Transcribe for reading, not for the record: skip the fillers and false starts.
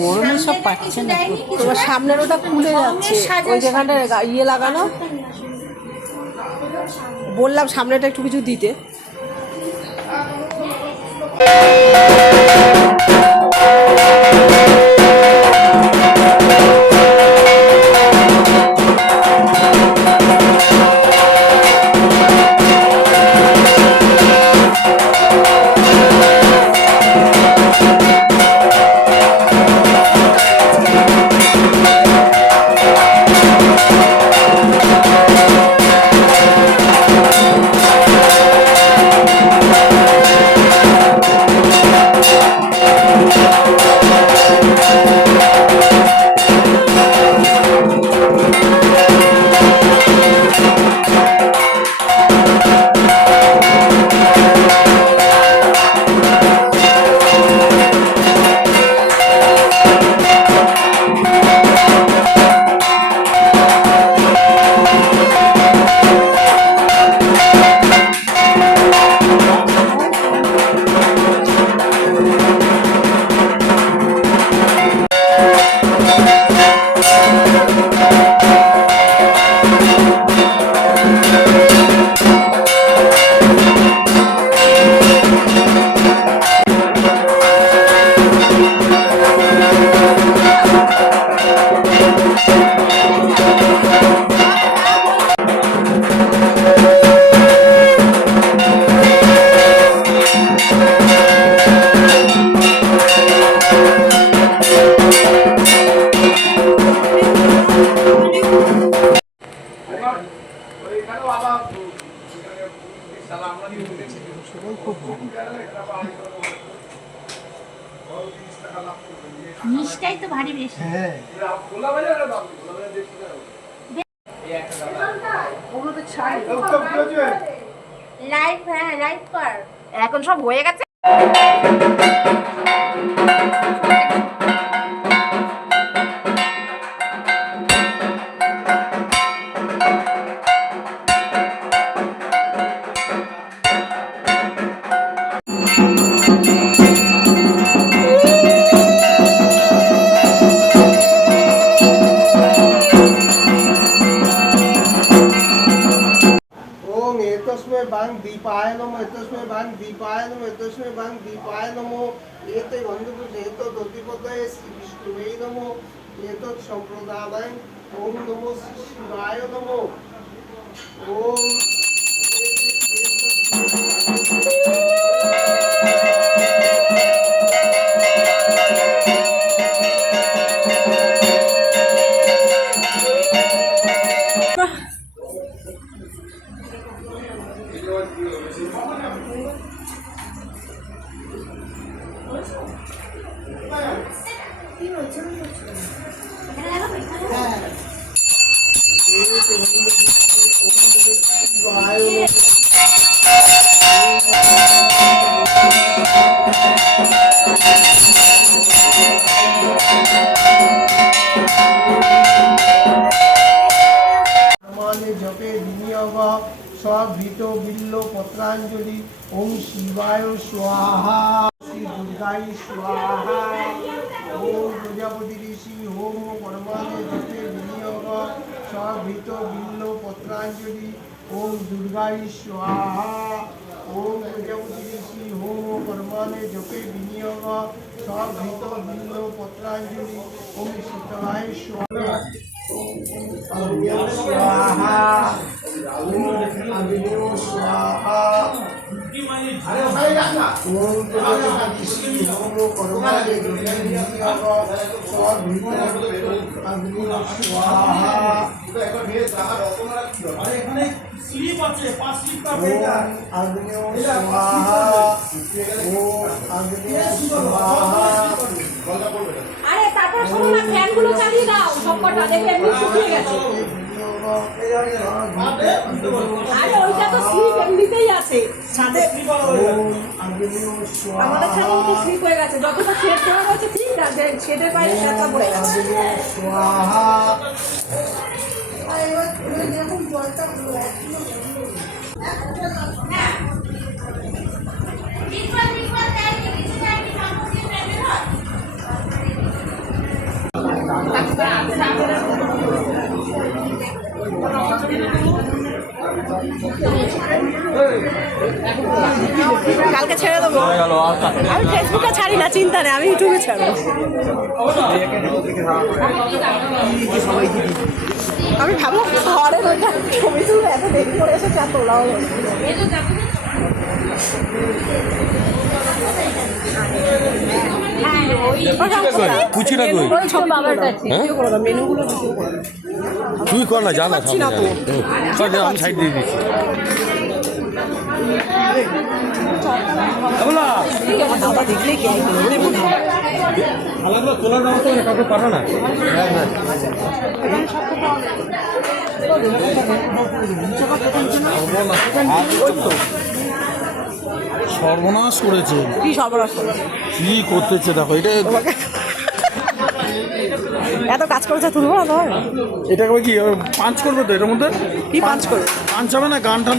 গরমে সব পাচ্ছে না, এবার সামনের ওটা খুলে যাচ্ছে, ওই যেখানটা ইয়ে লাগানো, বললাম সামনেটা একটু কিছু দিতে। মিষ্টাই তো ভারী বেশি। হ্যাঁ লাইভ, হ্যাঁ লাইভ কর, এখন সব হয়ে গেছে। दीपाय नमो एतस्मै बां दीपाय नमो एतस्मै बां दीपाय नमो एते बन्धुपुर एतो दतिपतये श्री विष्णुवे नमो एतो सम्प्रदाय ओम नमो शिवाय नमो ओम जपे विनियोग सभृत बिल्ल पत्रांजलि ओम शिवाय स्वाहा श्री दुर्गाय स्वाहा ओम प्रजापति ऋषि ओम परमाने जपे विनियोग सभृत बिल्ल पत्रांजलि ओम दुर्गाय स्वाहा ओम प्रजापति ऋषि ओम परमाने जपे विनियोग सभृत बिल्ल पत्रांजलि ओम शीतलाय स्वाहा अग्नियो स्वाहा ओम अग्नियो स्वाहा ओम प्रजापति ऋषि ओम परमाने जपे विनियोग सभृत अग्नियो स्वाहा स्लिप আছে 5 স্লিপ কা বেটা अग्नियो स्वाहा ओम अग्नियो स्वाहा আরে তারপর শোনো না, ফ্যানগুলো চালিয়ে দাও সবকটা, দেখে এমনি শুকিয়ে গেছে। আরে ওইটা তো স্লিপ এমনিতেই আছে ছাদে, আমাদের ছাদে তো স্লিপ হয়ে গেছে, যতটা শেড করা হয়েছে ঠিক আছে, শেডের বাইরে ছাতা পড়ে গেছে। আর এবার যখন জলটা কালকে ছেড়ে দেবো। আমি ফেসবুকে ছাড়ি না, চিন্তা নেই, আমি ইউটিউবে ছাড়বো। আমি ভাবলাম ঘরের ওইটা ছবি তুলে এত দেরি করে এসেছে আর তোলাও মেনুগুলো তুই কর না, জানা আমি সাইড দিয়ে দিচ্ছি। দাদা দেখলে কে তোলার ব্যবস্থা কাউকে পাঠা না। সর্বনাশ করেছে। কি সর্বনাশ করেছে? কি করতেছে দেখো, এটা এত কাজ করেছে, তুলবো না তোমার? এটাকে কি পাঞ্চ করবে তো? এটার মধ্যে কি পাঞ্চ করবে? পাঞ্চ হবে না, গান টান